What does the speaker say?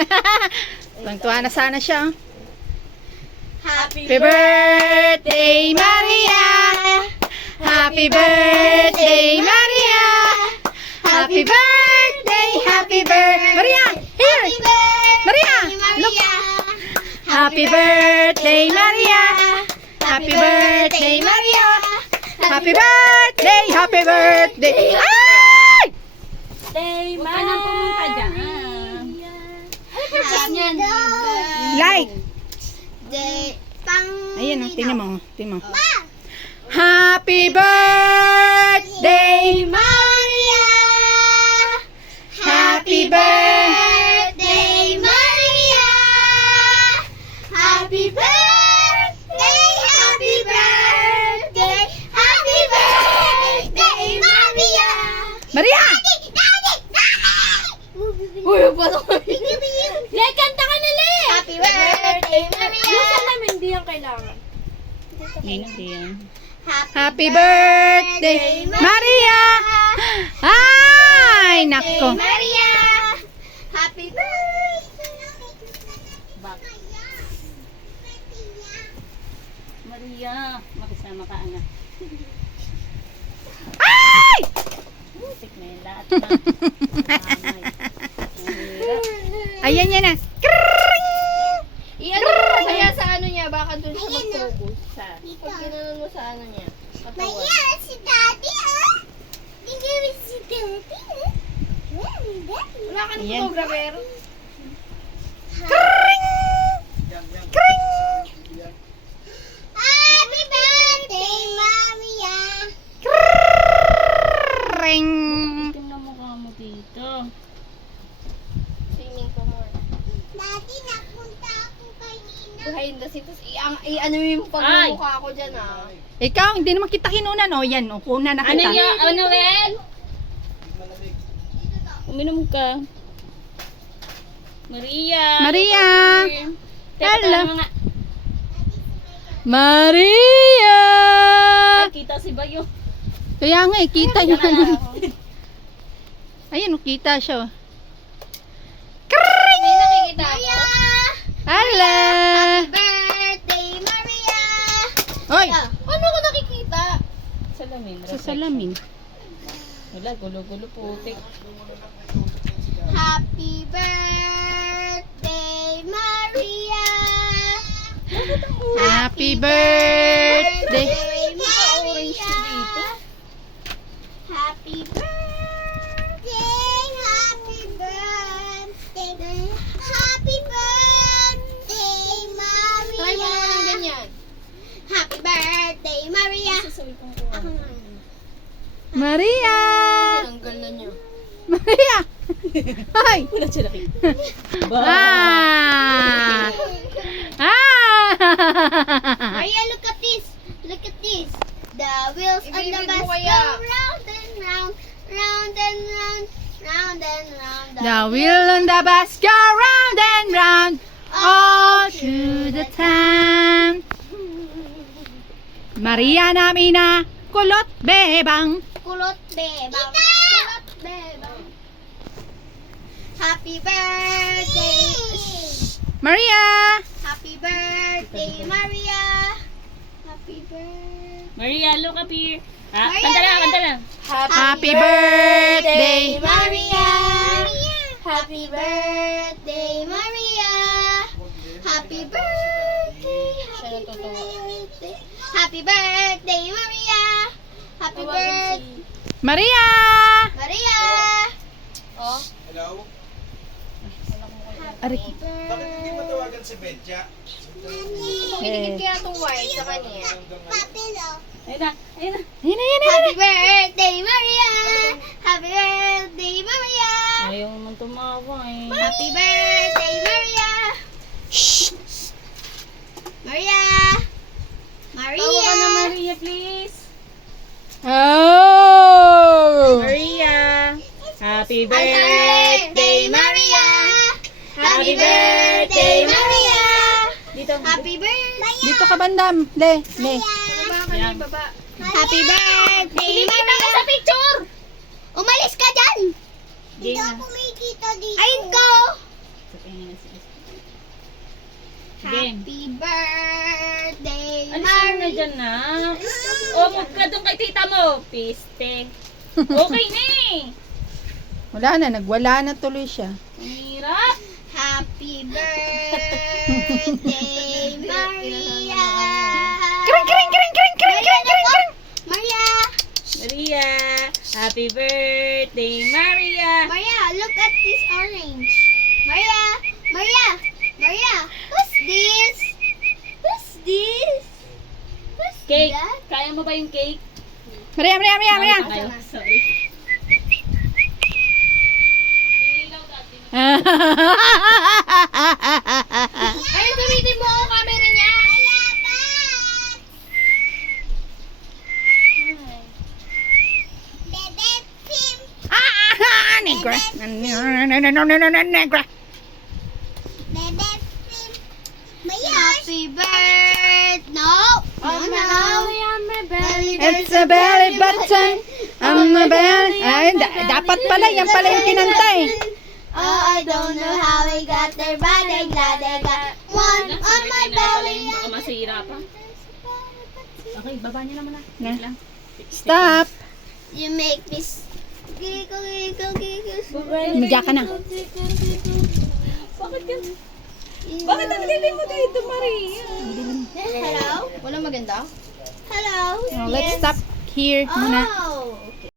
Tuwang-tuwa na sana siya. Happy Birthday, Maria! Happy birthday, Maria! Happy birthday, happy birthday! Maria! Here! Maria! Look! Happy birthday, Maria! Happy birthday, Maria! Happy birthday, happy birthday! Ay! Day, Huwag ka nang pumunta dyan. Like! Ayan, tingnan mo. Tingnan mo. Happy birthday, Maria! Happy birthday, Maria! Happy birthday! Happy birthday! Happy birthday, Maria! Maria! Uy, paano ko? Le, kanta ka na, Le! Happy birthday, Maria! Yung salamin, hindi yan kailangan. Hindi yan. Happy birthday, Maria! Ay, nako. Maria! Happy birthday! Maria, makisama ka, anak. Ay! Musik na yung lahat na. Ayan yan na. I-ano mo kaya sa ano niya, baka dun siya mag-focus. Pag ginanon mo sa ano niya. Maria, si Daddy, ah! Tingnan si Daddy, ah! Wala ka ng Ayan. photographer. Happy birthday, Maria! Ring. Tingnan mo ka mo dito. Swimming ko muna. Daddy, napunta ako kanina. Buhayin na si i-ano yung pagmumukha ko dyan, ah. Ikaw, hindi naman kita kinunan. O, yan. O, kuna na Ano kita. niya? Ano, Wen? Uminom ka. Maria. Maria. Teka, Hello. tama nga. Maria! Ay, kita si Bayo. Kaya nga, kita Teka niya. na ako. Ayun, kita siya. May nakikita ako. Hala! Birthday, Maria! Hoy! Ano ko nakikita? Salamin. Sa salamin. Wala, gulo-gulo putik. Happy birthday, Maria! Happy birthday! Maria! Happy birthday! Happy birthday! Happy birthday, Try mo naman ng Maria! ganyan. Happy birthday, Maria! Sasawipin ko. Ako nga. Maria! Tinanggal na niya. Maria! Hoy! Wala siya nakita. Ah! Ah! Maria, look at this! Look at this! The wheels on the Ibibig bus mo go kaya? round and round, round and round, round and round. The wheel on the bus go round and round all through the town. Maria namina kulot bebang. Kulot bebang. Kulot bebang. Happy birthday! Maria! Happy birthday, Maria! Happy birthday! Maria, look up here. Ah, Maria, kanta na, Maria. kanta na. Happy birthday! Maria! Happy birthday, Maria! Happy birthday! Siya natutuwa. Happy birthday, Maria! Happy birthday, Maria! Maria! Oh, Hello? Ari. Bakit hindi matawagan si Betya? Pinigit kaya itong white sa kanya. Papilo. Ayun na, ayun na. Ayun na, ayun na, ayun Happy na. birthday, Maria! Happy birthday, Maria! Ayaw naman tumawa eh. Happy birthday, Maria! Shh! Maria! Maria! Tawa ka na, Maria, please. Oh! Maria. Happy Birthday, Maria! Happy birthday, Maria! Dito. Happy birthday! Dito ka bandam. Le, le. Baba ka na, baba. Happy birthday, Hindi kita Maria! sa picture. Umalis ka dyan! Hindi na. kumikita dito. Ayun ko! Happy birthday, Ano sa'yo na dyan na? O, move ka doon kay tita mo. Piste. Okay na eh. Wala na, nagwala na tuloy siya. Ang hirap. Happy birthday, Maria. Kring, kring, kring, kring, kring, kring, kring, kring. Maria. Maria. Happy birthday, Maria. Maria, look at this orange. Maria. Maria. Maria. Who's this? Who's this? Who's Cake. that? Kaya mo ba yung cake? Maria, Maria, Maria, Maria. Ayaw. Sorry. Ay, gamitin mo ang camera niya. Bebe Pim. Negra. Negra. Bebe Pim. Maya. Happy birthday. No. Oh, no. It's a belly button. I'm a belly. Ay, dapat pala. Yan pala yung kinanta eh. Oh, I don't know how I got there, but I'm glad I got one on my belly. Baka masira pa. Okay, baba niyo naman na. Na. Lang. Stop. You make me giggle, giggle, giggle. Umiyak ka na. Bakit ganun? Bakit ang dilim mo dito, Maria? Hello? Walang maganda? Hello? Oh, let's stop here muna. Oh.